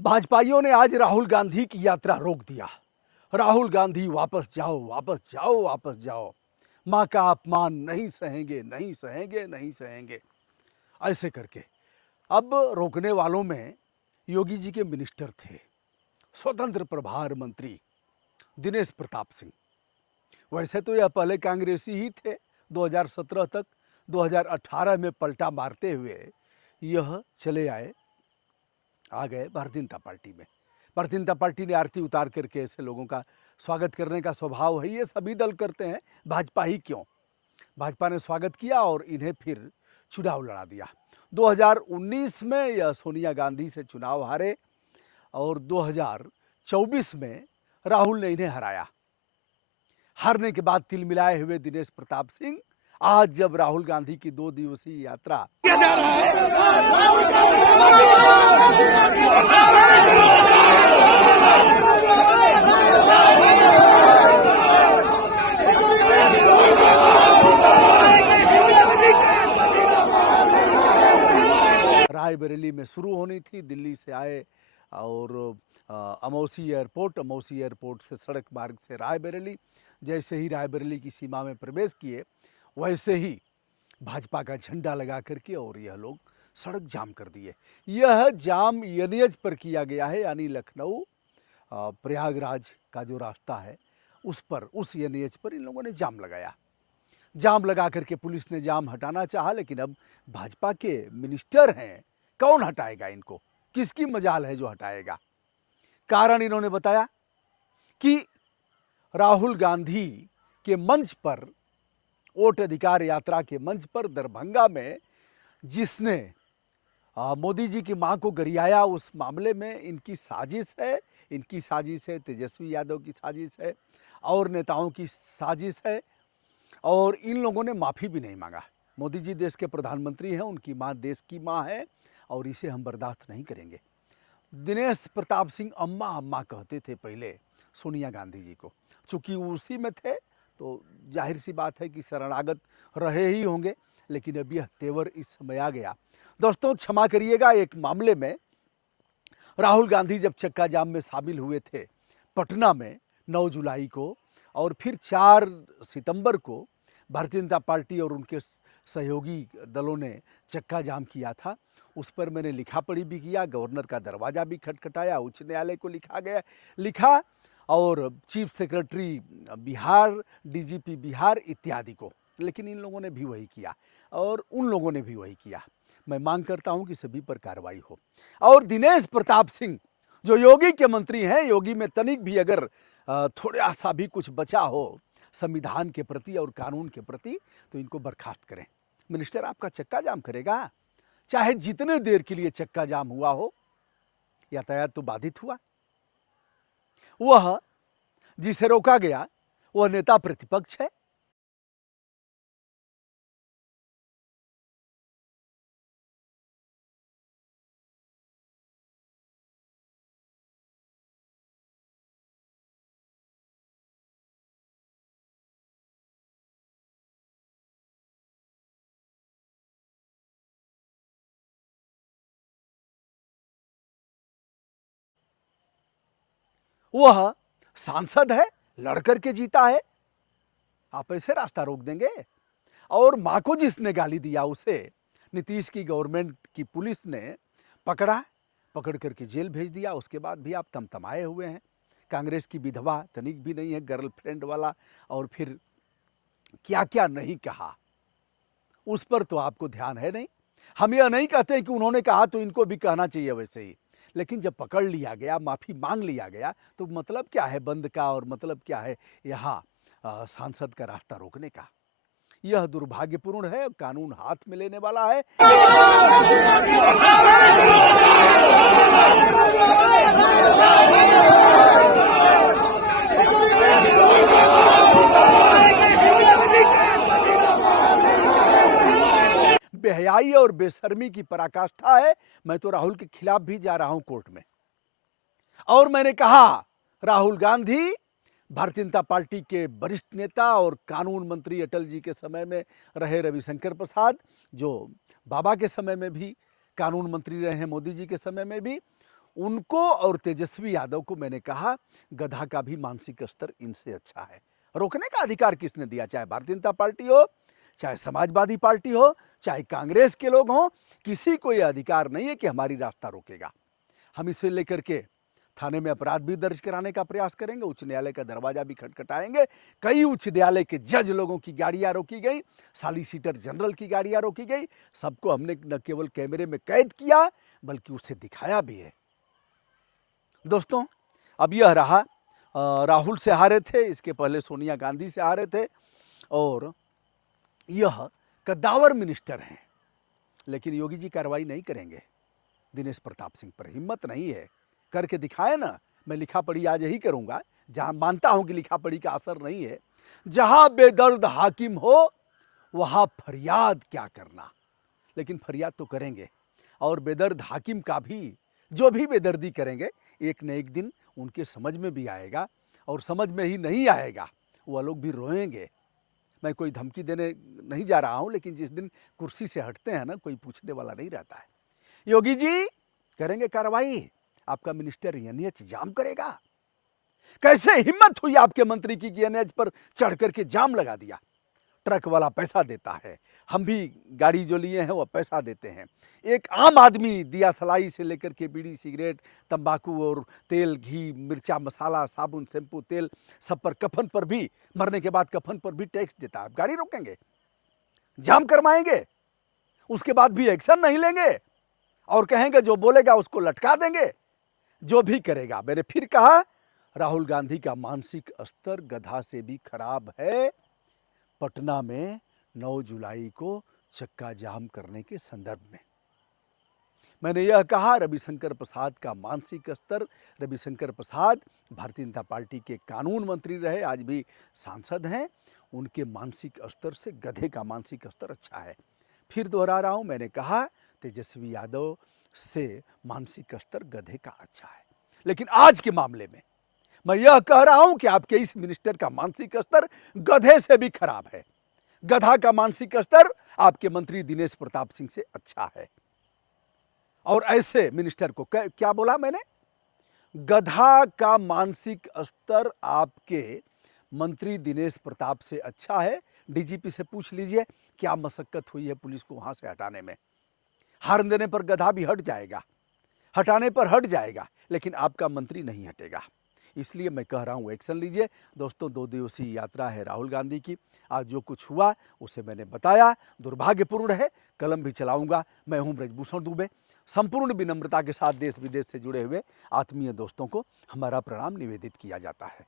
भाजपाइयों ने आज राहुल गांधी की यात्रा रोक दिया। राहुल गांधी वापस जाओ, वापस जाओ, वापस जाओ। मां का अपमान नहीं सहेंगे, नहीं सहेंगे, नहीं सहेंगे। ऐसे करके अब रोकने वालों में योगी जी के मिनिस्टर थे, स्वतंत्र प्रभार मंत्री दिनेश प्रताप सिंह। वैसे तो यह पहले कांग्रेसी ही थे, 2017 तक। 2018 में पलटा मारते हुए यह चले आए, आ गए भारतीय जनता पार्टी में। भारतीय जनता पार्टी ने आरती उतार करके ऐसे लोगों का स्वागत करने का स्वभाव है, ये सभी दल करते हैं, भाजपा ही क्यों। भाजपा ने स्वागत किया और इन्हें फिर चुनाव लड़ा दिया। 2019 में यह सोनिया गांधी से चुनाव हारे और 2024 में राहुल ने इन्हें हराया। हारने के बाद तिलमिलाए हुए दिनेश प्रताप सिंह आज जब राहुल गांधी की 2 दिवसीय यात्रा रायबरेली में शुरू होनी थी, दिल्ली से आए और अमौसी एयरपोर्ट से सड़क मार्ग से रायबरेली। जैसे ही रायबरेली की सीमा में प्रवेश किए, वैसे ही भाजपा का झंडा लगा करके और यह लोग सड़क जाम कर दिए। यह जाम एनएच पर किया गया है, यानी लखनऊ प्रयागराज का जो रास्ता है उस पर, उस एनएच पर इन लोगों ने जाम लगाया। जाम लगा करके पुलिस ने जाम हटाना चाहा, लेकिन अब भाजपा के मिनिस्टर हैं, कौन हटाएगा इनको? किसकी मजाल है जो हटाएगा? कारण इन्होंने बताया कि राहुल गांधी के मंच पर, वोट अधिकार यात्रा के मंच पर दरभंगा में जिसने मोदी जी की मां को गरियाया, उस मामले में इनकी साजिश है। इनकी साजिश है, तेजस्वी यादव की साजिश है और नेताओं की साजिश है। और इन लोगों ने माफ़ी भी नहीं मांगा। मोदी जी देश के प्रधानमंत्री हैं, उनकी माँ देश की माँ है और इसे हम बर्दाश्त नहीं करेंगे। दिनेश प्रताप सिंह अम्मा अम्मा कहते थे पहले सोनिया गांधी जी को। चूंकि उसी में थे तो जाहिर सी बात है कि शरणागत रहे ही होंगे, लेकिन अब यह तेवर इस समय आ गया। दोस्तों क्षमा करिएगा, एक मामले में राहुल गांधी जब चक्का जाम में शामिल हुए थे पटना में 9 जुलाई को, और फिर 4 सितंबर को भारतीय जनता पार्टी और उनके सहयोगी दलों ने चक्का जाम किया था। उस पर मैंने लिखा पढ़ी भी किया, गवर्नर का दरवाजा भी खटखटाया, उच्च न्यायालय को लिखा और chief secretary Bihar, DGP Bihar इत्यादि को। लेकिन इन लोगों ने भी वही किया और उन लोगों ने भी वही किया। मैं मांग करता हूं कि सभी पर कार्रवाई हो। और दिनेश प्रताप सिंह जो योगी के मंत्री हैं, योगी में तनिक भी अगर थोड़ा सा भी कुछ बचा हो संविधान के प्रति और कानून के प्रति, तो इनको बर्खास्त करें। मिनिस्टर आपका चक्का जाम करेगा, चाहे जितने देर के लिए चक्का जाम हुआ हो, यातायात तो बाधित हुआ। वह जिसे रोका गया वह नेता प्रतिपक्ष है। वह सांसद है, लड़कर के जीता है। आप ऐसे रास्ता रोक देंगे? और मां को जिसने गाली दिया उसे नीतीश की गवर्नमेंट की पुलिस ने पकड़ा, पकड़ करके जेल भेज दिया। उसके बाद भी आप तमतमाए हुए हैं। कांग्रेस की विधवा तनिक भी नहीं है, गर्लफ्रेंड वाला, और फिर क्या क्या नहीं कहा, उस पर तो आपको ध्यान है नहीं। हम यह नहीं कहते कि उन्होंने कहा तो इनको भी कहना चाहिए वैसे ही, लेकिन जब पकड़ लिया गया, माफी मांग लिया गया, तो मतलब क्या है बंद का, और मतलब क्या है यहाँ सांसद का रास्ता रोकने का? यह दुर्भाग्यपूर्ण है। कानून हाथ में लेने वाला है। बेहयाई और बेशर्मी की पराकाष्ठा है। मैं तो राहुल के खिलाफ भी जा रहा हूं कोर्ट में, और मैंने कहा राहुल गांधी भारतीय जनता पार्टी के वरिष्ठ नेता और कानून मंत्री अटल जी के समय में रहे, रविशंकर प्रसाद जो बाबा के समय में भी कानून मंत्री रहे हैं, मोदी जी के समय में भी, उनको और तेजस्वी यादव को मैंने कहा गधा का भी मानसिक स्तर इनसे अच्छा है। रोकने का अधिकार किसने दिया? चाहे भारतीय जनता पार्टी हो, चाहे समाजवादी पार्टी हो, चाहे कांग्रेस के लोग हों, किसी को यह अधिकार नहीं है कि हमारी रास्ता रोकेगा। हम इसे लेकर के थाने में अपराध भी दर्ज कराने का प्रयास करेंगे, उच्च न्यायालय का दरवाजा भी खटखटाएंगे। कई उच्च न्यायालय के जज लोगों की गाड़ियां रोकी गई, सॉलिसिटर जनरल की गाड़ियां रोकी गई। सबको हमने न केवल कैमरे में कैद किया बल्कि उसे दिखाया भी है। दोस्तों, अब यह रहा राहुल से हारे थे, इसके पहले सोनिया गांधी से हारे थे और यह कद्दावर मिनिस्टर हैं, लेकिन योगी जी कार्रवाई नहीं करेंगे दिनेश प्रताप सिंह पर। हिम्मत नहीं है, करके दिखाए ना। मैं लिखा पढ़ी आज यही करूंगा, जहां मानता हूं कि लिखा पढ़ी का असर नहीं है। जहां बेदर्द हाकिम हो वहां फरियाद क्या करना, लेकिन फरियाद तो करेंगे। और बेदर्द हाकिम का भी जो भी बेदर्दी करेंगे एक न एक दिन उनके समझ में भी आएगा, और समझ में ही नहीं आएगा वह लोग भी रोएंगे। मैं कोई धमकी देने नहीं जा रहा हूं, लेकिन जिस दिन कुर्सी से हटते हैं ना, कोई पूछने वाला नहीं रहता है। योगी जी करेंगे कार्रवाई, आपका मिनिस्टर एनएच जाम करेगा। कैसे हिम्मत हुई आपके मंत्री की कि एनएच पर चढ़ करके जाम लगा दिया? ट्रक वाला पैसा देता है, हम भी गाड़ी जो लिए हैं वो पैसा देते हैं। एक आम आदमी दिया सलाई से लेकर के बीड़ी, सिगरेट, तंबाकू और तेल, घी, मिर्चा, मसाला, साबुन, शैम्पू, तेल, सब पर, कफन पर भी, मरने के बाद कफन पर भी टैक्स देता है। गाड़ी रोकेंगे, जाम करवाएंगे, उसके बाद भी एक्शन नहीं लेंगे और कहेंगे जो बोलेगा उसको लटका देंगे। जो भी करेगा, मैंने फिर कहा, राहुल गांधी का मानसिक स्तर गधा से भी खराब है। पटना में 9 जुलाई को चक्का जाम करने के संदर्भ में मैंने यह कहा, रविशंकर प्रसाद का मानसिक स्तर, रविशंकर प्रसाद भारतीय जनता पार्टी के कानून मंत्री रहे, आज भी सांसद हैं, उनके मानसिक स्तर से गधे का मानसिक स्तर अच्छा है। फिर दोहरा रहा हूं, मैंने कहा तेजस्वी यादव से मानसिक स्तर गधे का अच्छा है। लेकिन आज के मामले में मैं यह कह रहा हूं कि आपके इस मिनिस्टर का मानसिक स्तर गधे से भी खराब है। गधा का मानसिक स्तर आपके मंत्री दिनेश प्रताप सिंह से अच्छा है। और ऐसे मिनिस्टर को क्या बोला मैंने? गधा का मानसिक स्तर आपके मंत्री दिनेश प्रताप से अच्छा है। डीजीपी से पूछ लीजिए क्या मशक्कत हुई है पुलिस को वहां से हटाने में। हार्न देने पर गधा भी हट जाएगा, हटाने पर हट जाएगा, लेकिन आपका मंत्री नहीं हटेगा। इसलिए मैं कह रहा हूं एक्शन लीजिए। दोस्तों, 2 दिवसीय यात्रा है राहुल गांधी की। आज जो कुछ हुआ उसे मैंने बताया, दुर्भाग्यपूर्ण है। कलम भी चलाऊंगा। मैं हूं ब्रजभूषण दुबे। संपूर्ण विनम्रता के साथ देश विदेश से जुड़े हुए आत्मीय दोस्तों को हमारा प्रणाम निवेदित किया जाता है।